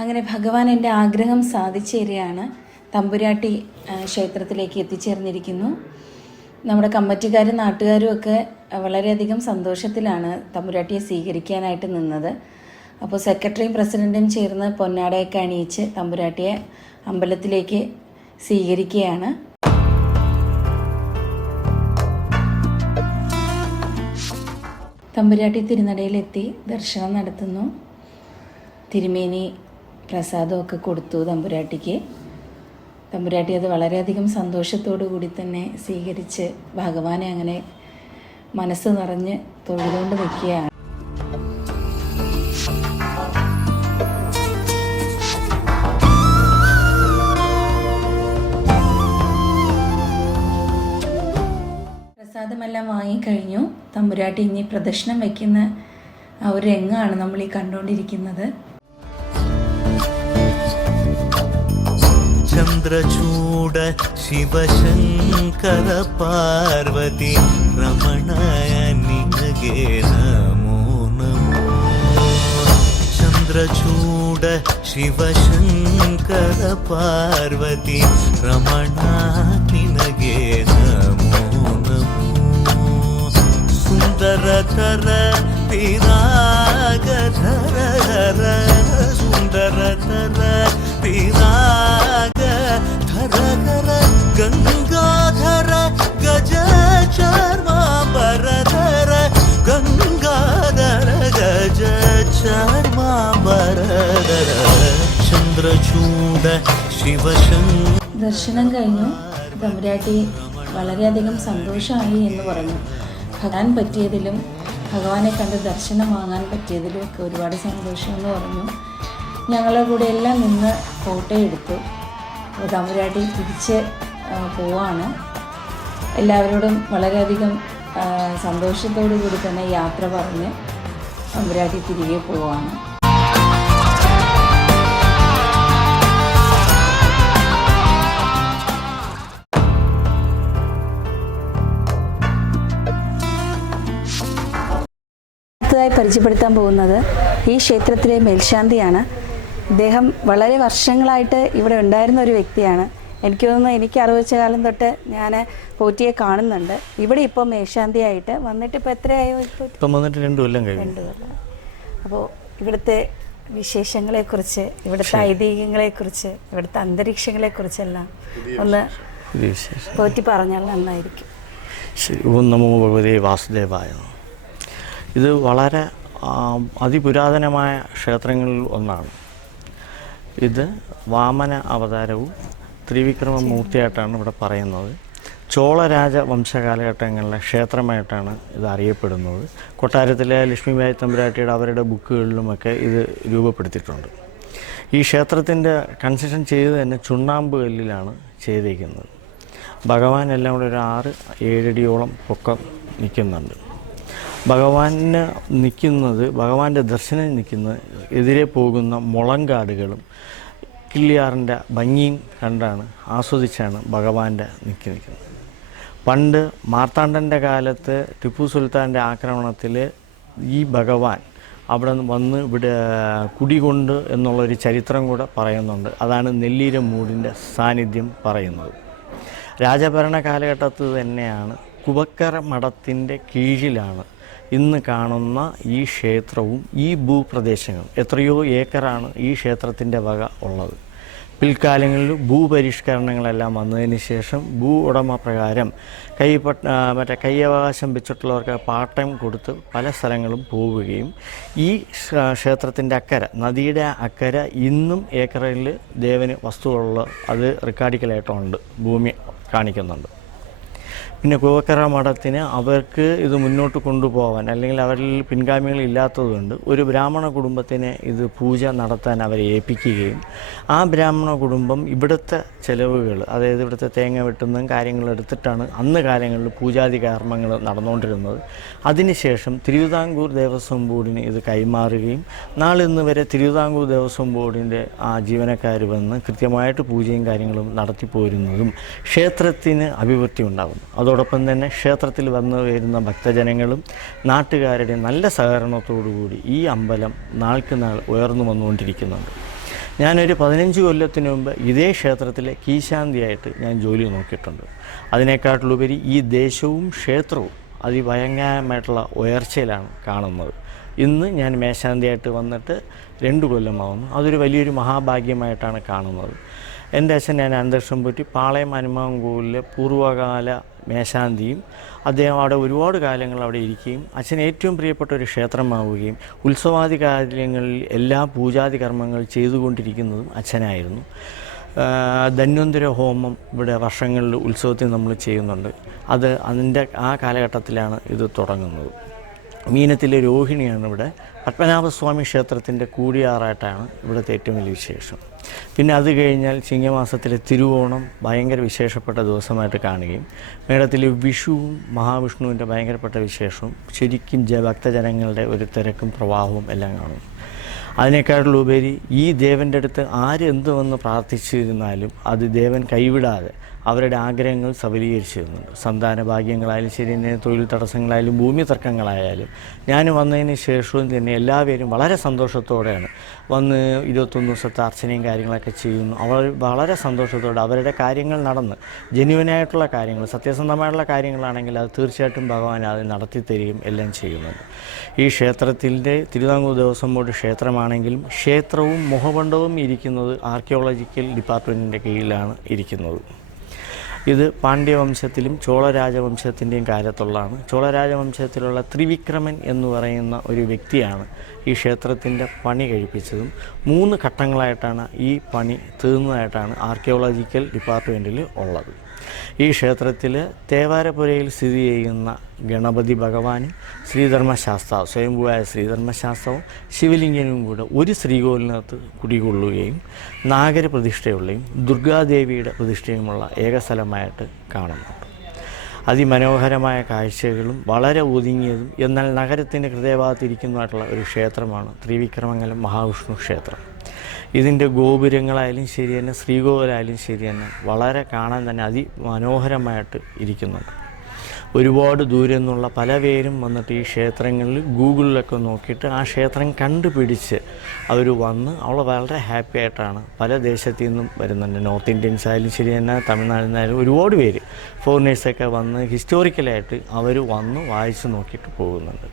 അങ്ങനെ ഭഗവാൻ എൻ്റെ ആഗ്രഹം സാധിച്ചു തരികയാണ്. തമ്പുരാട്ടി ക്ഷേത്രത്തിലേക്ക് എത്തിച്ചേർന്നിരിക്കുന്നു. നമ്മുടെ കമ്മിറ്റിക്കാരും നാട്ടുകാരും ഒക്കെ വളരെയധികം സന്തോഷത്തിലാണ് തമ്പുരാട്ടിയെ സ്വീകരിക്കാനായിട്ട് നിന്നത്. അപ്പോൾ സെക്രട്ടറിയും പ്രസിഡൻറ്റും ചേർന്ന് പൊന്നാടയൊക്കെ അണിയിച്ച് തമ്പുരാട്ടിയെ അമ്പലത്തിലേക്ക് സ്വീകരിക്കുകയാണ്. തമ്പുരാട്ടി തിരുനടയിലെത്തി ദർശനം നടത്തുന്നു. തിരുമേനി പ്രസാദമൊക്കെ കൊടുത്തു തമ്പുരാട്ടിക്ക്. തമ്പുരാട്ടി അത് വളരെയധികം സന്തോഷത്തോടു കൂടി തന്നെ സ്വീകരിച്ച് ഭഗവാനെ അങ്ങനെ മനസ്സ് നിറഞ്ഞ് തൊഴുതുകൊണ്ട് നിൽക്കുകയാണ്. പ്രസാദമെല്ലാം വാങ്ങിക്കഴിഞ്ഞു. തമ്പുരാട്ടി ഇനി പ്രദക്ഷിണം വയ്ക്കുന്ന ആ ഒരു രംഗമാണ് നമ്മൾ ഈ കണ്ടുകൊണ്ടിരിക്കുന്നത്. ചന്ദ്രചൂഡ ശിവശങ്കര പാർവതി രമണായ നിനഗേ നമോ നമോ. ചന്ദ്രചൂഡ ശിവശങ്കര പാർവതി രമണാ നിനഗേ നമോ നമോ. സുന്ദരതര പിരാഗധര സുന്ദരതര പിരാഗ ധര ഗംഗാധര ഗജ ചർമാംബരധര ഗംഗാധര ഗജ ചർമാംബരധര ചന്ദ്രചൂഡ ശിവശങ്കര. ദർശനം കഴിഞ്ഞു. തമ്പുരാട്ടി വളരെയധികം സന്തോഷമായി എന്ന് പറഞ്ഞു. ഭഗവാൻ പറ്റിയതിലും ഭഗവാനെ കണ്ട് ദർശനം വാങ്ങാൻ പറ്റിയതിലും ഒക്കെ ഒരുപാട് സന്തോഷമെന്ന് പറഞ്ഞു. ഞങ്ങളുടെ കൂടെ എല്ലാം നിന്ന് ഫോട്ടോ എടുത്തു. തമ്പുരാട്ടി തിരിച്ച് പോവാണ്. എല്ലാവരോടും വളരെയധികം സന്തോഷത്തോടു കൂടി തന്നെ യാത്ര പറഞ്ഞ് തമ്പുരാട്ടി തിരികെ പോവാണ്. അടുത്തതായി പരിചയപ്പെടുത്താൻ പോകുന്നത് ഈ ക്ഷേത്രത്തിലെ മേൽശാന്തിയാണ്. ഇദ്ദേഹം വളരെ വർഷങ്ങളായിട്ട് ഇവിടെ ഉണ്ടായിരുന്ന ഒരു വ്യക്തിയാണ്. എനിക്ക് തോന്നുന്നു, എനിക്ക് അറിവിച്ച കാലം തൊട്ട് ഞാൻ പോറ്റിയെ കാണുന്നുണ്ട്. ഇവിടെ ഇപ്പോൾ മേൽശാന്തിയായിട്ട് വന്നിട്ട് ഇപ്പോൾ എത്രയായോ? ഇപ്പം വന്നിട്ട് 2 കൊല്ലം കഴിഞ്ഞു. 2 കൊല്ലം. അപ്പോൾ ഇവിടുത്തെ വിശേഷങ്ങളെക്കുറിച്ച്, ഇവിടുത്തെ ഐതിഹ്യങ്ങളെക്കുറിച്ച്, ഇവിടുത്തെ അന്തരീക്ഷങ്ങളെക്കുറിച്ചെല്ലാം ഒന്ന് പോറ്റി പറഞ്ഞാൽ നന്നായിരിക്കും. ശരി. ഓം നമോ ഭഗവതേ വാസുദേവായ. ഇത് വളരെ അതിപുരാതനമായ ക്ഷേത്രങ്ങളിൽ ഒന്നാണ്. ഇത് വാമന അവതാരവും ത്രിവിക്രമമൂർത്തിയായിട്ടാണ് ഇവിടെ പറയുന്നത്. ചോളരാജ വംശകാലഘട്ടങ്ങളിലെ ക്ഷേത്രമായിട്ടാണ് ഇത് അറിയപ്പെടുന്നത്. കൊട്ടാരത്തിലെ ലക്ഷ്മിബായി തമ്പുരാട്ടിയുടെ അവരുടെ ബുക്കുകളിലുമൊക്കെ ഇത് രൂപപ്പെടുത്തിയിട്ടുണ്ട്. ഈ ക്ഷേത്രത്തിൻ്റെ കൺസ്ട്രക്ഷൻ ചെയ്ത് തന്നെ ചുണ്ണാമ്പ് കല്ലിലാണ് ചെയ്തിരിക്കുന്നത്. ഭഗവാൻ എല്ലാം കൂടെ ഒരു 6-7 അടിയോളം പൊക്കം നിൽക്കുന്നുണ്ട്. ഭഗവാന്റെ ദർശനം നിൽക്കുന്നത് എതിരെ പോകുന്ന മുളങ്കാടുകളും കിള്ളിയാറിൻ്റെ ഭംഗിയും കണ്ടാണ്, ആസ്വദിച്ചാണ് ഭഗവാന്റെ നിൽക്കുന്നത്. പണ്ട് മാർത്താണ്ഡൻ്റെ കാലത്ത് ടിപ്പു സുൽത്താൻ്റെ ആക്രമണത്തിൽ ഈ ഭഗവാൻ അവിടെ വന്ന് ഇവിടെ കുടികൊണ്ട് എന്നുള്ളൊരു ചരിത്രം കൂടെ പറയുന്നുണ്ട്. അതാണ് നെല്ലീരമൂടിൻ്റെ സാന്നിധ്യം പറയുന്നത്. രാജഭരണ കാലഘട്ടത്തിൽ തന്നെയാണ് കുവക്കര മഠത്തിൻ്റെ കീഴിലാണ് ഇന്ന് കാണുന്ന ഈ ക്ഷേത്രവും ഈ ഭൂപ്രദേശങ്ങളും. എത്രയോ ഏക്കറാണ് ഈ ക്ഷേത്രത്തിൻ്റെ വക ഉള്ളത്. പിൽക്കാലങ്ങളിൽ ഭൂപരിഷ്കരണങ്ങളെല്ലാം വന്നതിന് ശേഷം ഭൂ ഉടമ പ്രകാരം കൈയവകാശം വെച്ചിട്ടുള്ളവർക്ക് പാട്ടം കൊടുത്ത് പല സ്ഥലങ്ങളും പോവുകയും ഈ ക്ഷേത്രത്തിൻ്റെ അക്കരെ, നദിയുടെ അക്കരെ ഇന്നും ഏക്കറിൽ ദേവന് വസ്തുവുള്ള അത് റെക്കോർഡിക്കലായിട്ടുണ്ട്, ഭൂമി കാണിക്കുന്നുണ്ട്. പിന്നെ കുവക്കര മഠത്തിന് അവർക്ക് ഇത് മുന്നോട്ട് കൊണ്ടുപോകാൻ അല്ലെങ്കിൽ അവരിൽ പിൻഗാമികളില്ലാത്തതുകൊണ്ട് ഒരു ബ്രാഹ്മണ കുടുംബത്തിന് ഇത് പൂജ നടത്താൻ അവരെ ഏൽപ്പിക്കുകയും ആ ബ്രാഹ്മണ കുടുംബം ഇവിടുത്തെ ചിലവുകൾ, അതായത് ഇവിടുത്തെ തേങ്ങ വെട്ടുന്നതും കാര്യങ്ങളെടുത്തിട്ടാണ് അന്ന് കാലങ്ങളിൽ പൂജാതി കർമ്മങ്ങൾ നടന്നുകൊണ്ടിരുന്നത്. അതിനുശേഷം തിരുവിതാംകൂർ ദേവസ്വം ബോർഡിന് ഇത് കൈമാറുകയും നാളിന്ന് വരെ തിരുവിതാംകൂർ ദേവസ്വം ബോർഡിൻ്റെ ആ ജീവനക്കാർ വന്ന് കൃത്യമായിട്ട് പൂജയും കാര്യങ്ങളും നടത്തിപ്പോരുന്നതും ക്ഷേത്രത്തിന് അഭിവൃദ്ധി ഉണ്ടാകുന്നു. അതോടൊപ്പം തന്നെ ക്ഷേത്രത്തിൽ വന്നു വരുന്ന ഭക്തജനങ്ങളും നാട്ടുകാരുടെ നല്ല സഹകരണത്തോടുകൂടി ഈ അമ്പലം നാൾക്ക് നാൾ ഉയർന്നു വന്നുകൊണ്ടിരിക്കുന്നുണ്ട്. ഞാനൊരു 15 കൊല്ലത്തിന് മുമ്പ് ഇതേ ക്ഷേത്രത്തിലെ കീശാന്തിയായിട്ട് ഞാൻ ജോലി നോക്കിയിട്ടുണ്ട്. അതിനേക്കാട്ടിലുപരി ഈ ദേശവും ക്ഷേത്രവും അതിഭയങ്കരമായിട്ടുള്ള ഉയർച്ചയിലാണ് കാണുന്നത്. ഇന്ന് ഞാൻ മേശാന്തിയായിട്ട് വന്നിട്ട് 2 കൊല്ലമാവുന്നു. അതൊരു വലിയൊരു മഹാഭാഗ്യമായിട്ടാണ് കാണുന്നത്. എൻ്റെ അച്ഛൻ ഞാൻ അന്തരീക്ഷം പറ്റി പാളയം ഹനുമാൻകോവിലിലെ പൂർവ്വകാല മേശാന്തിയും അദ്ദേഹം അവിടെ ഒരുപാട് കാലങ്ങൾ അവിടെ ഇരിക്കുകയും അച്ഛൻ ഏറ്റവും പ്രിയപ്പെട്ട ഒരു ക്ഷേത്രമാവുകയും ഉത്സവാദി കാര്യങ്ങളിൽ എല്ലാ പൂജാതി കർമ്മങ്ങൾ ചെയ്തുകൊണ്ടിരിക്കുന്നതും അച്ഛനായിരുന്നു. ധന്വന്തര ഹോമം ഇവിടെ വർഷങ്ങളിൽ ഉത്സവത്തിൽ നമ്മൾ ചെയ്യുന്നുണ്ട്. അതിൻ്റെ ആ കാലഘട്ടത്തിലാണ് ഇത് തുടങ്ങുന്നത്. മീനത്തിലെ രോഹിണിയാണ് ഇവിടെ. പത്മനാഭസ്വാമി ക്ഷേത്രത്തിൻ്റെ കൂടിയാറായിട്ടാണ് ഇവിടുത്തെ ഏറ്റവും വലിയ വിശേഷം. പിന്നെ അത് കഴിഞ്ഞാൽ ചിങ്ങമാസത്തിലെ തിരുവോണം ഭയങ്കര വിശേഷപ്പെട്ട ദിവസമായിട്ട് കാണുകയും മേടത്തിലെ വിഷുവും മഹാവിഷ്ണുവിൻ്റെ ഭയങ്കരപ്പെട്ട വിശേഷവും ശരിക്കും ഭക്തജനങ്ങളുടെ ഒരു തിരക്കും പ്രവാഹവും എല്ലാം കാണും. അതിനേക്കാളുപരി ഈ ദേവൻ്റെ അടുത്ത് ആര് എന്ത് വന്ന് പ്രാർത്ഥിച്ചിരുന്നാലും അത് ദേവൻ കൈവിടാതെ അവരുടെ ആഗ്രഹങ്ങൾ സബലീകരിച്ചിരുന്നുണ്ട്. സന്താന ഭാഗ്യങ്ങളായാലും ശരി തന്നെ, തൊഴിൽ തടസ്സങ്ങളായാലും ഭൂമി തർക്കങ്ങളായാലും ഞാൻ വന്നതിന് ശേഷവും തന്നെ എല്ലാവരും വളരെ സന്തോഷത്തോടെയാണ് വന്ന് 21 ദിവസത്തെ അർച്ചനയും കാര്യങ്ങളൊക്കെ ചെയ്യുന്നു. അവർ വളരെ സന്തോഷത്തോടെ അവരുടെ കാര്യങ്ങൾ നടന്ന് ജെന്യുവനായിട്ടുള്ള കാര്യങ്ങൾ, സത്യസന്ധമായിട്ടുള്ള കാര്യങ്ങളാണെങ്കിൽ അത് തീർച്ചയായിട്ടും ഭഗവാൻ അത് നടത്തി തരികയും എല്ലാം ചെയ്യുന്നുണ്ട്. ഈ ക്ഷേത്രത്തിൻ്റെ തിരുവിതാംകൂർ ദേവസ്വം ബോർഡ് ക്ഷേത്രമാണെങ്കിലും ക്ഷേത്രവും മുഖമണ്ഡപവും ഇരിക്കുന്നത് ആർക്കിയോളജിക്കൽ ഡിപ്പാർട്ട്മെൻറ്റിൻ്റെ കീഴിലാണ് ഇരിക്കുന്നത്. ഇത് പാണ്ഡ്യവംശത്തിലും ചോളരാജവംശത്തിൻ്റെയും കാലത്തുള്ളതാണ്. ചോളരാജവംശത്തിലുള്ള ത്രിവിക്രമൻ എന്ന് പറയുന്ന ഒരു വ്യക്തിയാണ് ഈ ക്ഷേത്രത്തിൻ്റെ പണി കഴിപ്പിച്ചതും 3 ഘട്ടങ്ങളായിട്ടാണ് ഈ പണി തീർന്നതായിട്ടാണ് ആർക്കിയോളജിക്കൽ ഡിപ്പാർട്ട്മെൻറ്റിൽ ഉള്ളത്. ഈ ക്ഷേത്രത്തിൽ തേവാരപ്പുരയിൽ സ്ഥിതി ചെയ്യുന്ന ഗണപതി ഭഗവാനും ശ്രീധർമ്മശാസ്താവ് സ്വയംഭൂവായ ശ്രീധർമ്മശാസ്താവും ശിവലിംഗനും കൂടെ ഒരു ശ്രീകോവിലിനകത്ത് കുടികൊള്ളുകയും നാഗരപ്രതിഷ്ഠയുള്ളയും ദുർഗാദേവിയുടെ പ്രതിഷ്ഠയുമുള്ള ഏക സ്ഥലമായിട്ട് കാണുന്നുണ്ട്. അതിമനോഹരമായ കാഴ്ചകളും വളരെ ഒതുങ്ങിയതും എന്നാൽ നഗരത്തിൻ്റെ ഹൃദയഭാഗത്തിരിക്കുന്നതായിട്ടുള്ള ഒരു ക്ഷേത്രമാണ് ത്രിവിക്രമംഗലം മഹാവിഷ്ണു ക്ഷേത്രം. ഇതിൻ്റെ ഗോപുരങ്ങളായാലും ശരി തന്നെ, ശ്രീകോവിലായാലും ശരി തന്നെ വളരെ കാണാൻ തന്നെ അതിമനോഹരമായിട്ട് ഇരിക്കുന്നുണ്ട്. ഒരുപാട് ദൂരെ നിന്നുള്ള പല പേരും വന്നിട്ട് ഈ ക്ഷേത്രങ്ങളിൽ ഗൂഗിളിലൊക്കെ നോക്കിയിട്ട് ആ ക്ഷേത്രം കണ്ടുപിടിച്ച് അവർ വന്ന് അവൾ വളരെ ഹാപ്പി ആയിട്ടാണ് പല ദേശത്തു നിന്നും വരുന്നുണ്ട്. നോർത്ത് ഇന്ത്യൻസ് ആയാലും ശരി തന്നെ, തമിഴ്നാട്ടിൽ നിന്നായാലും ഒരുപാട് പേര് ഫോറിനേഴ്സൊക്കെ വന്ന് ഹിസ്റ്റോറിക്കലായിട്ട് അവർ വന്ന് വായിച്ച് നോക്കിയിട്ട് പോകുന്നുണ്ട്.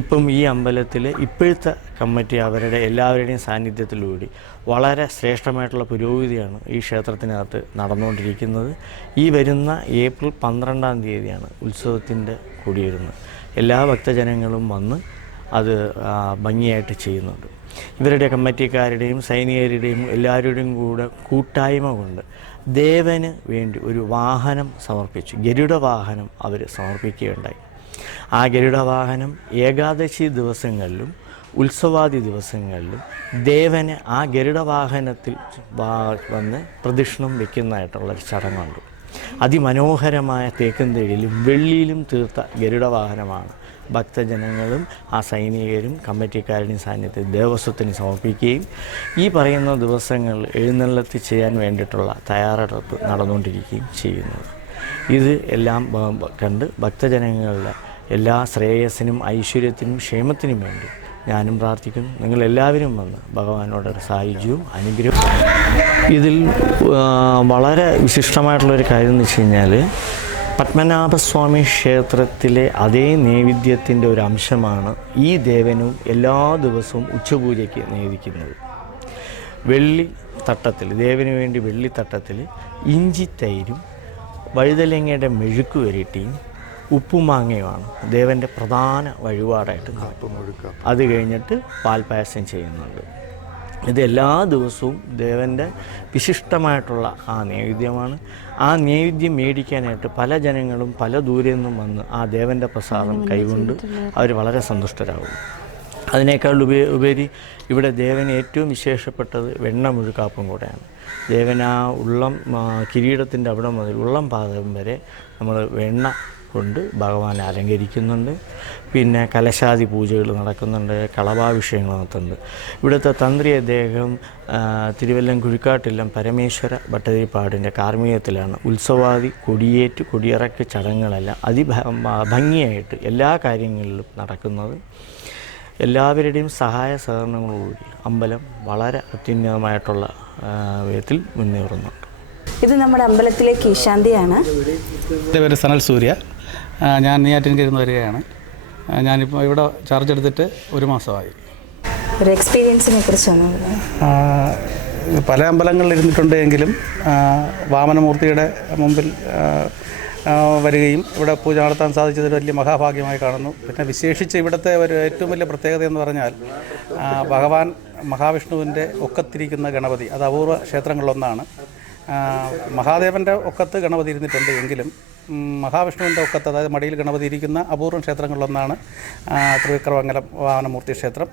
ഇപ്പം ഈ അമ്പലത്തിൽ ഇപ്പോഴത്തെ കമ്മിറ്റി അവരുടെ എല്ലാവരുടെയും സാന്നിധ്യത്തിലൂടെ വളരെ ശ്രേഷ്ഠമായിട്ടുള്ള പുരോഗതിയാണ് ഈ ക്ഷേത്രത്തിനകത്ത് നടന്നുകൊണ്ടിരിക്കുന്നത്. ഈ വരുന്ന ഏപ്രിൽ 12-ാം തീയതിയാണ് ഉത്സവത്തിൻ്റെ കൊടിയേറുന്നത്. എല്ലാ ഭക്തജനങ്ങളും വന്ന് അത് ഭംഗിയായിട്ട് ചെയ്യുന്നുണ്ട്. ഇവരുടെ കമ്മിറ്റിക്കാരുടെയും സൈനികരുടെയും എല്ലാവരുടെയും കൂടെ കൂട്ടായ്മ കൊണ്ട് ദേവന് വേണ്ടി ഒരു വാഹനം സമർപ്പിച്ചു. ഗരുഡ വാഹനം അവർ സമർപ്പിക്കുകയുണ്ടായി. ആ ഗരുഡ വാഹനം ഏകാദശി ദിവസങ്ങളിലും ഉത്സവാദി ദിവസങ്ങളിലും ദേവന് ആ ഗരുഡ വാഹനത്തിൽ വന്ന് പ്രദക്ഷിണം വയ്ക്കുന്നതായിട്ടുള്ളൊരു ചടങ്ങുണ്ട്. അതിമനോഹരമായ തേക്കുംതേഴിലും വെള്ളിയിലും തീർത്ത ഗരുഡ വാഹനമാണ് ഭക്തജനങ്ങളും ആ സൈനികരും കമ്മിറ്റിക്കാരുടെയും സാന്നിധ്യത്തിൽ ദേവസ്വത്തിന് സമർപ്പിക്കുകയും ഈ പറയുന്ന ദിവസങ്ങളിൽ എഴുന്നള്ളത്തി ചെയ്യാൻ വേണ്ടിയിട്ടുള്ള തയ്യാറെടുപ്പ് നടന്നുകൊണ്ടിരിക്കുകയും ചെയ്യുന്നത്. ഇത് എല്ലാം കണ്ട് ഭക്തജനങ്ങളുടെ എല്ലാ ശ്രേയസ്സിനും ഐശ്വര്യത്തിനും ക്ഷേമത്തിനും വേണ്ടി ഞാനും പ്രാർത്ഥിക്കുന്നു. നിങ്ങളെല്ലാവരും വന്ന് ഭഗവാനോടൊരു സായുജ്യവും അനുഗ്രഹവും. ഇതിൽ വളരെ വിശിഷ്ടമായിട്ടുള്ളൊരു കാര്യം എന്ന് വെച്ച് കഴിഞ്ഞാൽ പത്മനാഭസ്വാമി ക്ഷേത്രത്തിലെ അതേ നൈവേദ്യത്തിൻ്റെ ഒരു അംശമാണ് ഈ ദേവനും എല്ലാ ദിവസവും ഉച്ചപൂജയ്ക്ക് നൈവേദിക്കുന്നത്. വെള്ളി തട്ടത്തിൽ ദേവന് വേണ്ടി വെള്ളിത്തട്ടത്തിൽ ഇഞ്ചിത്തൈരും വഴുതലങ്ങയുടെ മെഴുക്ക് വരട്ടിയും ഉപ്പുമാങ്ങയുമാണ് ദേവൻ്റെ പ്രധാന വഴിപാടായിട്ട് നടത്തുന്നത്. അത് കഴിഞ്ഞിട്ട് പാൽപ്പായസം ചെയ്യുന്നുണ്ട്. ഇത് എല്ലാ ദിവസവും ദേവൻ്റെ വിശിഷ്ടമായിട്ടുള്ള ആ നൈവേദ്യമാണ്. ആ നൈവേദ്യം മേടിക്കാനായിട്ട് പല ജനങ്ങളും പല ദൂരെ നിന്നും വന്ന് ആ ദേവൻ്റെ പ്രസാദം കൈകൊണ്ട് അവർ വളരെ സന്തുഷ്ടരാകും. അതിനേക്കാൾ ഉപരി ഇവിടെ ദേവന് ഏറ്റവും വിശേഷപ്പെട്ടത് വെണ്ണ മുഴുക്കാപ്പും കൂടെയാണ്. ദേവൻ ആ ഉള്ളം കിരീടത്തിൻ്റെ അവിടെ മുതൽ ഉള്ളം പാദം വരെ നമ്മൾ വെണ്ണ കൊണ്ട് ഭഗവാനെ അലങ്കരിക്കുന്നുണ്ട്. പിന്നെ കലശാദി പൂജകൾ നടക്കുന്നുണ്ട്, കളഭാഭിഷേകങ്ങൾ നടത്തുന്നുണ്ട്. ഇവിടുത്തെ തന്ത്രി അദ്ദേഹം തിരുവല്ലം കുഴിക്കാട്ടില്ലം പരമേശ്വര ഭട്ടതിരിപ്പാടിൻ്റെ കാർമ്മികത്തിലാണ് ഉത്സവാദി കൊടിയേറ്റ് കൊടിയിറക്ക് ചടങ്ങുകളെല്ലാം ഭംഗിയായിട്ട് എല്ലാ കാര്യങ്ങളിലും നടക്കുന്നത്. എല്ലാവരുടെയും സഹായ സഹകരണങ്ങളോടുകൂടി അമ്പലം വളരെ അത്യുന്നതമായിട്ടുള്ള വിധത്തിൽ മുന്നേറുന്നുണ്ട്. ഇത് നമ്മുടെ അമ്പലത്തിലെ കീശാന്തിയാണ്. എൻ്റെ പേര് സനൽ സൂര്യ. ഞാൻ നെയ്യാറ്റിൻകരയിൽ നിന്ന് വരികയാണ്. ഞാനിപ്പോൾ ഇവിടെ ചാർജ് എടുത്തിട്ട് 1 മാസമായി. ഒരു എക്സ്പീരിയൻസിനെ കുറിച്ചാണ്. പല അമ്പലങ്ങളിൽ ഇരുന്നിട്ടുണ്ട് എങ്കിലും വാമനമൂർത്തിയുടെ മുമ്പിൽ വരികയും ഇവിടെ പൂജ നടത്താൻ സാധിച്ചതൊരു വലിയ മഹാഭാഗ്യമായി കാണുന്നു. പിന്നെ വിശേഷിച്ച് ഇവിടുത്തെ ഒരു ഏറ്റവും വലിയ പ്രത്യേകത എന്ന് പറഞ്ഞാൽ ഭഗവാൻ മഹാവിഷ്ണുവിൻ്റെ ഒക്കത്തിരിക്കുന്ന ഗണപതി അത് അപൂർവ ക്ഷേത്രങ്ങളിലൊന്നാണ്. മഹാദേവൻ്റെ ഒക്കത്ത് ഗണപതി ഇരുന്നിട്ടുണ്ട് എങ്കിലും മഹാവിഷ്ണുവിൻ്റെ ഒക്കത്ത്, അതായത് മടിയിൽ ഗണപതി ഇരിക്കുന്ന അപൂർവം ക്ഷേത്രങ്ങളിലൊന്നാണ് തൃവിക്രമംഗലം വാമനമൂർത്തി ക്ഷേത്രം.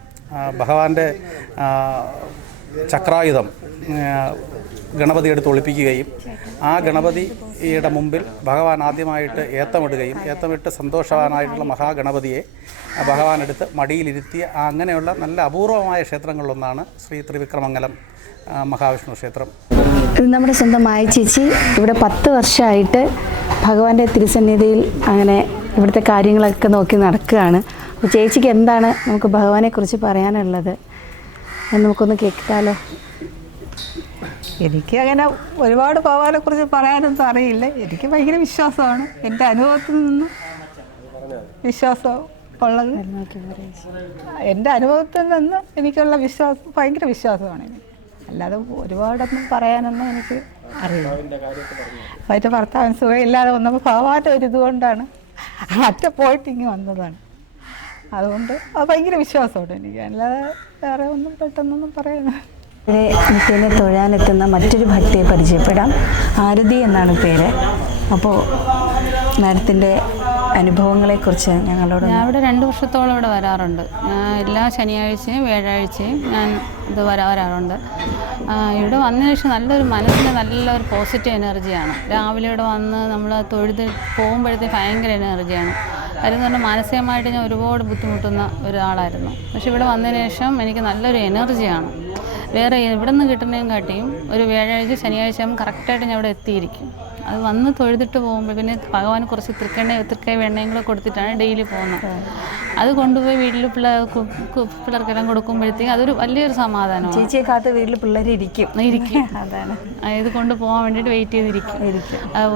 ഭഗവാന്റെ ചക്രായുധം ഗണപതി എടുത്ത് ഒളിപ്പിക്കുകയും ആ ഗണപതിയുടെ മുമ്പിൽ ഭഗവാൻ ആദ്യമായിട്ട് ഏത്തമിടുകയും ഏത്തമിട്ട് സന്തോഷവാനായിട്ടുള്ള മഹാഗണപതിയെ ഭഗവാൻ എടുത്ത് മടിയിലിരുത്തിയ അങ്ങനെയുള്ള നല്ല അപൂർവമായ ക്ഷേത്രങ്ങളിലൊന്നാണ് ശ്രീ ത്രിവിക്രമംഗലം മഹാവിഷ്ണു ക്ഷേത്രം. ഇത് നമ്മുടെ സ്വന്തം മായ ചേച്ചി ഇവിടെ 10 വർഷമായിട്ട് ഭഗവാന്റെ തിരുസന്നിധിയിൽ അങ്ങനെ ഇവിടുത്തെ കാര്യങ്ങളൊക്കെ നോക്കി നടക്കുകയാണ്. അപ്പോൾ ചേച്ചിക്ക് എന്താണ് നമുക്ക് ഭഗവാനെക്കുറിച്ച് പറയാനുള്ളത് എന്ന് നമുക്കൊന്ന് കേൾക്കാലോ. എനിക്ക് അങ്ങനെ ഒരുപാട് ഭഗവാനെക്കുറിച്ച് പറയാനൊന്നും അറിയില്ല. എനിക്ക് ഭയങ്കര വിശ്വാസമാണ്. എൻ്റെ അനുഭവത്തിൽ നിന്ന് വിശ്വാസം ഉള്ളത്, എൻ്റെ അനുഭവത്തിൽ നിന്ന് എനിക്കുള്ള വിശ്വാസം ഭയങ്കര വിശ്വാസമാണ് എനിക്ക്. അല്ലാതെ ഒരുപാടൊന്നും പറയാനൊന്നും എനിക്ക് അറിയില്ല. അതിൻ്റെ ഭർത്താവിന് സുഖമില്ലാതെ വന്നപ്പോൾ ഭഗവാന്റെ ഒരിതുകൊണ്ടാണ് പോയിട്ട് ഇങ്ങനെ വന്നതാണ്. അതുകൊണ്ട് അത് ഭയങ്കര വിശ്വാസമുണ്ട് എനിക്ക്. അല്ലാതെ വേറെ ഒന്നും പെട്ടെന്നൊന്നും പറയാൻ. നിത്യേനെ തൊഴാനെത്തുന്ന മറ്റൊരു ഭക്തിയെ പരിചയപ്പെടാം. ആരതി എന്നാണ് പേര്. അപ്പോൾ മാഡത്തിൻ്റെ അനുഭവങ്ങളെക്കുറിച്ച് ഞങ്ങളോട്. ഞാൻ ഇവിടെ 2 വർഷത്തോളം ഇവിടെ വരാറുണ്ട്. ഞാൻ എല്ലാ ശനിയാഴ്ചയും വ്യാഴാഴ്ചയും ഞാൻ ഇത് വരാറുണ്ട്. ഇവിടെ വന്നതിന് ശേഷം മനസ്സിന് നല്ലൊരു പോസിറ്റീവ് എനർജിയാണ്. രാവിലെ ഇവിടെ വന്ന് നമ്മൾ തൊഴുത് പോകുമ്പോഴത്തേക്ക് ഭയങ്കര എനർജിയാണ്. കാര്യം പറഞ്ഞാൽ മാനസികമായിട്ട് ഞാൻ ഒരുപാട് ബുദ്ധിമുട്ടുന്ന ഒരാളായിരുന്നു. പക്ഷെ ഇവിടെ വന്നതിന് ശേഷം എനിക്ക് നല്ലൊരു എനർജിയാണ്. വേറെ ഇവിടെ നിന്ന് കിട്ടുന്നതിനും കാട്ടിയും ഒരു വ്യാഴാഴ്ച ശനിയാഴ്ച ആകുമ്പോൾ കറക്റ്റായിട്ട് ഞാൻ ഇവിടെ എത്തിയിരിക്കും. അത് വന്ന് തൊഴുതിട്ട് പോകുമ്പോൾ പിന്നെ ഭഗവാന് കുറച്ച് തൃക്കൈ വെണ്ണയും കൂടെ കൊടുത്തിട്ടാണ് ഡെയിലി പോകുന്നത്. അത് കൊണ്ടുപോയി വീട്ടിൽ പിള്ളേർക്കെല്ലാം കൊടുക്കുമ്പോഴത്തേക്കും അതൊരു വലിയൊരു സമാധാനം. ചേച്ചിയെ കാത്ത് വീട്ടിൽ പിള്ളേർ ഇരിക്കും. അതാണ് ഇത് കൊണ്ടുപോകാൻ വേണ്ടിയിട്ട് വെയിറ്റ് ചെയ്തിരിക്കും.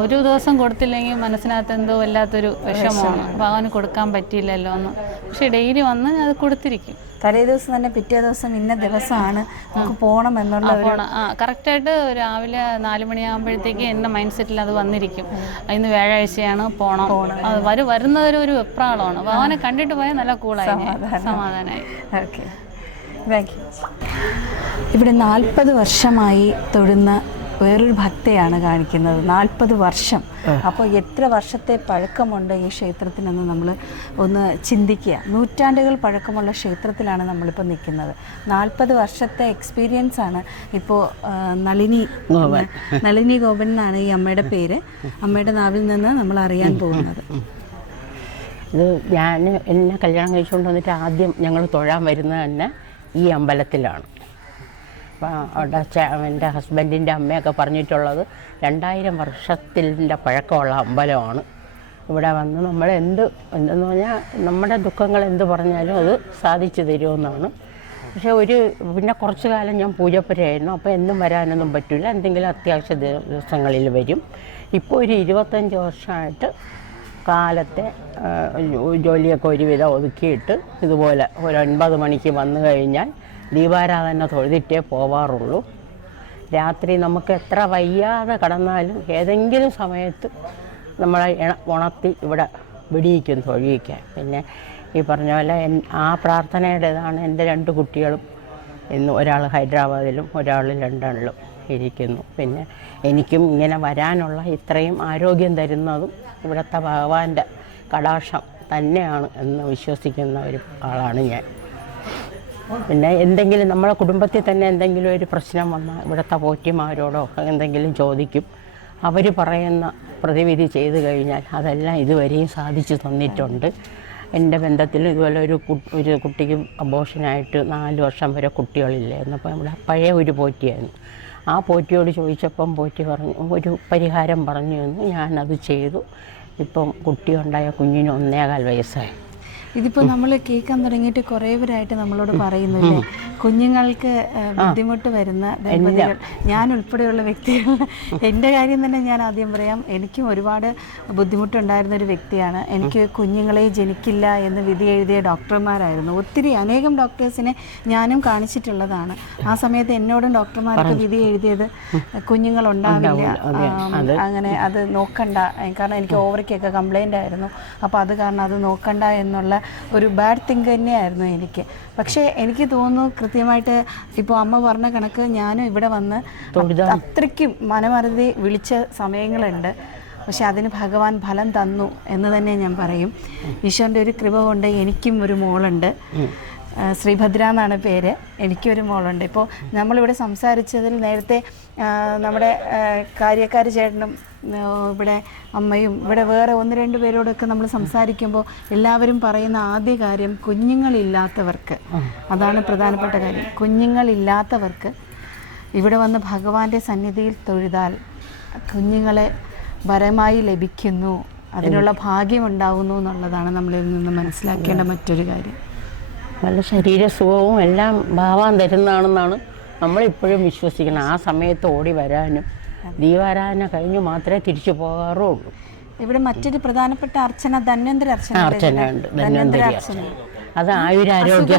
ഒരു ദിവസം കൊടുത്തില്ലെങ്കിൽ മനസ്സിനകത്ത് എന്തോ വല്ലാത്തൊരു വിഷമമാണ്. ഭഗവാന് കൊടുക്കാൻ പറ്റിയില്ലല്ലോ എന്ന്. പക്ഷെ ഡെയിലി വന്ന് അത് കൊടുത്തിരിക്കും. തലേ ദിവസം തന്നെ പിറ്റേ ദിവസം ഇന്ന ദിവസമാണ് നമുക്ക് പോകണം എന്നുള്ള കറക്റ്റായിട്ട് രാവിലെ 4 മണിയാകുമ്പോഴത്തേക്ക് എൻ്റെ മൈൻഡ് സെറ്റിൽ അത് വന്നിരിക്കും. ഇന്ന് വ്യാഴാഴ്ചയാണ് പോകണം. അത് വരുന്നതൊരു വെപ്രാളമാണ്. ഭഗവാനെ കണ്ടിട്ട് പോയാൽ നല്ല കൂളായി സമാധാനമായി. Okay, thank you. ഇവിടെ 40 വർഷമായി തൊഴുന്ന വേറൊരു ഭക്തയാണ് കാണിക്കുന്നത്. 40 വർഷം. അപ്പോൾ എത്ര വർഷത്തെ പഴക്കമുണ്ട് ഈ ക്ഷേത്രത്തിനെന്ന് നമ്മൾ ഒന്ന് ചിന്തിക്കുക. നൂറ്റാണ്ടുകൾ പഴക്കമുള്ള ക്ഷേത്രത്തിലാണ് നമ്മളിപ്പോൾ നിൽക്കുന്നത്. 40 വർഷത്തെ എക്സ്പീരിയൻസ് ആണ് ഇപ്പോൾ നളിനി ഗോപൻ എന്നാണ് ഈ അമ്മയുടെ പേര്. അമ്മയുടെ നാവിൽ നിന്ന് നമ്മൾ അറിയാൻ പോകുന്നത്. ഇത് എന്നെ കല്യാണം കഴിച്ചുകൊണ്ട് വന്നിട്ട് ആദ്യം ഞങ്ങൾ തൊഴാൻ വരുന്നത് തന്നെ ഈ അമ്പലത്തിലാണ്. അവിടെ എൻ്റെ ഹസ്ബൻഡിൻ്റെ അമ്മയൊക്കെ പറഞ്ഞിട്ടുള്ളത് 2000 വർഷത്തിൻ്റെ പഴക്കമുള്ള അമ്പലമാണ്. ഇവിടെ വന്ന് നമ്മൾ എന്തെന്ന് പറഞ്ഞാൽ നമ്മുടെ ദുഃഖങ്ങൾ എന്ത് പറഞ്ഞാലും അത് സാധിച്ചു തരുമെന്നാണ്. പക്ഷേ പിന്നെ കുറച്ച് കാലം ഞാൻ പൂജപ്പുരയായിരുന്നു. അപ്പോൾ എന്നും വരാനൊന്നും പറ്റില്ല. എന്തെങ്കിലും അത്യാവശ്യ ദിവസങ്ങളിൽ വരും. ഇപ്പോൾ ഒരു 25 വർഷമായിട്ട് കാലത്തെ ജോലിയൊക്കെ ഒരുവിധം ഒതുക്കിയിട്ട് ഇതുപോലെ ഒരു 9 മണിക്ക് വന്നു കഴിഞ്ഞാൽ ദീപാരാധന തൊഴുതിട്ടേ പോവാറുള്ളൂ. രാത്രി നമുക്ക് എത്ര വയ്യാതെ കടന്നാലും ഏതെങ്കിലും സമയത്ത് നമ്മളെ ഉണർത്തി ഇവിടെ വെടിയിക്കും തൊഴിയിക്കാൻ. പിന്നെ ഈ പറഞ്ഞ പോലെ ആ പ്രാർത്ഥനയുടേതാണ് എൻ്റെ 2 കുട്ടികളും ഇന്ന് ഒരാൾ ഹൈദരാബാദിലും ഒരാൾ ലണ്ടനിലും ഇരിക്കുന്നു. പിന്നെ എനിക്കും ഇങ്ങനെ വരാനുള്ള ഇത്രയും ആരോഗ്യം തരുന്നതും ഇവിടുത്തെ ഭഗവാന്റെ കടാക്ഷം തന്നെയാണ് എന്ന് വിശ്വസിക്കുന്ന ഒരു ആളാണ് ഞാൻ. പിന്നെ എന്തെങ്കിലും നമ്മളെ കുടുംബത്തിൽ തന്നെ എന്തെങ്കിലും ഒരു പ്രശ്നം വന്നാൽ ഇവിടുത്തെ പോറ്റിമാരോടോ എന്തെങ്കിലും ചോദിക്കും. അവർ പറയുന്ന പ്രതിവിധി ചെയ്തു കഴിഞ്ഞാൽ അതെല്ലാം ഇതുവരെയും സാധിച്ചു തന്നിട്ടുണ്ട്. എൻ്റെ ബന്ധത്തിൽ ഇതുപോലെ ഒരു കുട്ടിക്ക് അബോഷനായിട്ട് 4 വർഷം വരെ കുട്ടികളില്ലായിരുന്നു. അപ്പോൾ നമ്മുടെ പഴയ ഒരു പോറ്റിയായിരുന്നു. ആ പോറ്റിയോട് ചോദിച്ചപ്പം പോറ്റി പറഞ്ഞു, ഒരു പരിഹാരം പറഞ്ഞു തന്നു. ഞാനത് ചെയ്തു. ഇപ്പം കുട്ടിയുണ്ടായ കുഞ്ഞിന് 1.25 വയസ്സായി. ഇതിപ്പോൾ നമ്മൾ കേൾക്കാൻ തുടങ്ങിയിട്ട് കുറേ പേരായിട്ട് നമ്മളോട് പറയുന്നില്ലേ, കുഞ്ഞുങ്ങൾക്ക് ബുദ്ധിമുട്ട് വരുന്ന ദമ്പതികൾ, ഞാൻ ഉൾപ്പെടെയുള്ള വ്യക്തികൾ. എൻ്റെ കാര്യം തന്നെ ഞാൻ ആദ്യം പറയാം. എനിക്കും ഒരുപാട് ബുദ്ധിമുട്ടുണ്ടായിരുന്ന ഒരു വ്യക്തിയാണ്. എനിക്ക് കുഞ്ഞുങ്ങളെ ജനിക്കില്ല എന്ന് വിധി എഴുതിയ ഡോക്ടർമാരായിരുന്നു. അനേകം ഡോക്ടേഴ്സിനെ ഞാനും കാണിച്ചിട്ടുള്ളതാണ്. ആ സമയത്ത് എന്നോടും ഡോക്ടർമാർക്ക് വിധി എഴുതിയത് കുഞ്ഞുങ്ങളുണ്ടാവില്ല, അങ്ങനെ അത് നോക്കണ്ട, കാരണം എനിക്ക് ഓവറിക്കൊക്കെ കംപ്ലൈൻ്റ് ആയിരുന്നു. അപ്പോൾ അത് കാരണം അത് നോക്കണ്ട എന്നുള്ള ഒരു ബാഡ് തിങ്ക് തന്നെയായിരുന്നു എനിക്ക്. പക്ഷേ എനിക്ക് തോന്നുന്നു കൃത്യമായിട്ട് ഇപ്പോൾ അമ്മ പറഞ്ഞ കണക്ക് ഞാനും ഇവിടെ വന്ന് അത്രയ്ക്കും മനമറുതി വിളിച്ച സമയങ്ങളുണ്ട്. പക്ഷെ അതിന് ഭഗവാൻ ഫലം തന്നു എന്ന് തന്നെ ഞാൻ പറയും. ഈശ്വരൻ്റെ ഒരു കൃപ കൊണ്ട് എനിക്കും ഒരു മോളുണ്ട്. ശ്രീഭദ്ര എന്നാണ് പേര്. എനിക്കൊരു മോളുണ്ട്. ഇപ്പോൾ നമ്മളിവിടെ സംസാരിച്ചതിൽ നേരത്തെ നമ്മുടെ കാര്യക്കാർ ചേട്ടനും ഇവിടെ അമ്മയും ഇവിടെ വേറെ 1-2 പേരോടൊക്കെ നമ്മൾ സംസാരിക്കുമ്പോൾ എല്ലാവരും പറയുന്ന ആദ്യ കാര്യം കുഞ്ഞുങ്ങളില്ലാത്തവർക്ക്, അതാണ് പ്രധാനപ്പെട്ട കാര്യം. കുഞ്ഞുങ്ങളില്ലാത്തവർക്ക് ഇവിടെ വന്ന് ഭഗവാന്റെ സന്നിധിയിൽ തൊഴുതാൽ കുഞ്ഞുങ്ങളെ വരമായി ലഭിക്കുന്നു, അതിനുള്ള ഭാഗ്യമുണ്ടാകുന്നു എന്നുള്ളതാണ് നമ്മളിൽ നിന്ന് മനസ്സിലാക്കേണ്ട മറ്റൊരു കാര്യം. നല്ല ശരീരസുഖവും എല്ലാം ഭഗവാൻ തരുന്നതാണെന്നാണ് നമ്മളിപ്പോഴും വിശ്വസിക്കണം. ആ സമയത്ത് ഓടി വരാനും ദീപാരാധന കഴിഞ്ഞ് മാത്രമേ തിരിച്ചു പോകാറുള്ളൂ. ഇവിടെ മറ്റൊരു പ്രധാനപ്പെട്ട അർച്ചന ധന്വന്തര അർച്ചനയുണ്ട്. ധന്വന്തരി അർച്ചന, അത് ആയുരാരോഗ്യ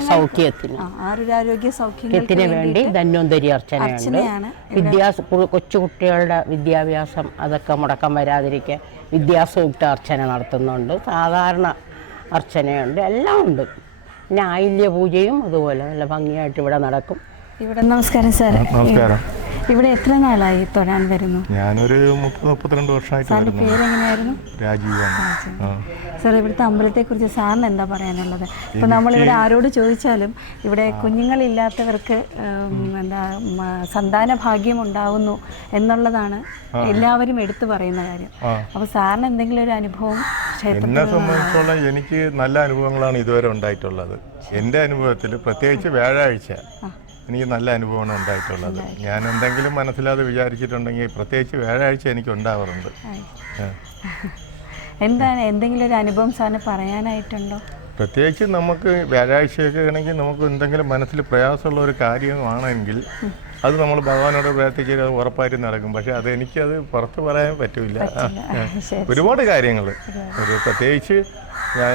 സൗഖ്യത്തിന് വേണ്ടി ധന്വന്തരി അർച്ചനയുണ്ട്. കൊച്ചുകുട്ടികളുടെ വിദ്യാഭ്യാസം അതൊക്കെ മുടക്കം വരാതിരിക്കാൻ വിദ്യാസൂക്ത അർച്ചന നടത്തുന്നുണ്ട്. സാധാരണ അർച്ചനയുണ്ട്, എല്ലാം ഉണ്ട്. പിന്നെ ആയില്യ പൂജയും അതുപോലെ നല്ല ഭംഗിയായിട്ട് ഇവിടെ നടക്കും. ഇവിടെ നമസ്കാരം സാർ. നമസ്കാരം. ഇവിടെ എത്ര നാളായി തൊഴാൻ വരുന്നു? ഞാനൊരു 30-32 വർഷമായിട്ട്. സാറിന്റെ പേരെങ്ങനെയായിരുന്നു? രാജീവാണ്. സാർ, ഇവിടുത്തെ അമ്പലത്തെക്കുറിച്ച് സാറിന് എന്താ പറയാനുള്ളത്? ഇപ്പം നമ്മളിവിടെ ആരോട് ചോദിച്ചാലും ഇവിടെ കുഞ്ഞുങ്ങളില്ലാത്തവർക്ക് സന്താന ഭാഗ്യം ഉണ്ടാവുന്നു എന്നുള്ളതാണ് എല്ലാവരും എടുത്തു പറയുന്ന കാര്യം. അപ്പോൾ സാറിന് എന്തെങ്കിലും ഒരു അനുഭവം? എന്നെ സംബന്ധിച്ചോളം എനിക്ക് നല്ല അനുഭവങ്ങളാണ് ഇതുവരെ ഉണ്ടായിട്ടുള്ളത്. എൻ്റെ അനുഭവത്തിൽ പ്രത്യേകിച്ച് വ്യാഴാഴ്ച എനിക്ക് നല്ല അനുഭവമാണ് ഉണ്ടായിട്ടുള്ളത്. ഞാൻ എന്തെങ്കിലും മനസ്സിലാതെ വിചാരിച്ചിട്ടുണ്ടെങ്കിൽ പ്രത്യേകിച്ച് വ്യാഴാഴ്ച എനിക്ക് ഉണ്ടാവാറുണ്ട്. എന്താണ് എന്തെങ്കിലും ഒരു അനുഭവം സാറിന് പറയാനായിട്ടുണ്ടോ? പ്രത്യേകിച്ച് നമുക്ക് വ്യാഴാഴ്ചയൊക്കെ ആണെങ്കിൽ നമുക്ക് എന്തെങ്കിലും മനസ്സിൽ പ്രയാസമുള്ള ഒരു കാര്യമാണെങ്കിൽ അത് നമ്മൾ ഭഗവാനോട് പ്രാർത്ഥിച്ചാൽ അത് ഉറപ്പായിട്ട് നടക്കും. പക്ഷെ അതെനിക്കത് പുറത്ത് പറയാൻ പറ്റില്ല. ഒരുപാട് കാര്യങ്ങൾ, ഒരു പ്രത്യേകിച്ച്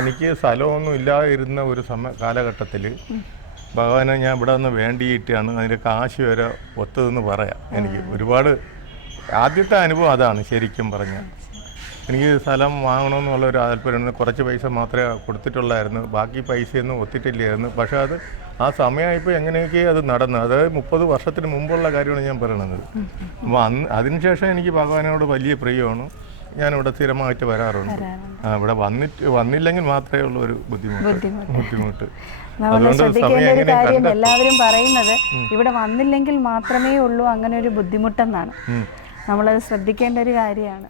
എനിക്ക് സ്ഥലമൊന്നും ഇല്ലാതിരുന്ന ഒരു കാലഘട്ടത്തിൽ ഭഗവാനെ ഞാൻ ഇവിടെ നിന്ന് വേണ്ടിയിട്ടാണ് അതിൻ്റെ കാശ് വരെ ഒത്തതെന്ന് പറയാം. എനിക്ക് ഒരുപാട് ആദ്യത്തെ അനുഭവം അതാണ്. ശരിക്കും പറഞ്ഞാൽ എനിക്ക് സ്ഥലം വാങ്ങണമെന്നുള്ള ഒരു താല്പര്യമാണ്. കുറച്ച് പൈസ മാത്രമേ കൊടുത്തിട്ടുള്ളായിരുന്നു, ബാക്കി പൈസയൊന്നും ഒത്തിട്ടില്ലായിരുന്നു. പക്ഷേ അത് ആ സമയമായപ്പോൾ എങ്ങനെയൊക്കെ അത് നടന്നു. അത് 30 വർഷത്തിന് മുമ്പുള്ള കാര്യമാണ് ഞാൻ പറയണത്. അപ്പോൾ അതിനുശേഷം എനിക്ക് ഭഗവാനോട് വലിയ പ്രിയമാണ്. ഞാനിവിടെ സ്ഥിരമായിട്ട് വരാറുണ്ട്. ഇവിടെ വന്നില്ലെങ്കിൽ മാത്രമേ ഉള്ളൂ ഒരു ബുദ്ധിമുട്ട്. നമ്മൾ ശ്രദ്ധിക്കേണ്ട ഒരു കാര്യം, എല്ലാവരും പറയുന്നത് ഇവിടെ വന്നില്ലെങ്കിൽ മാത്രമേ ഉള്ളൂ അങ്ങനെ ഒരു ബുദ്ധിമുട്ടെന്നാണ്. നമ്മളത് ശ്രദ്ധിക്കേണ്ട ഒരു കാര്യമാണ്.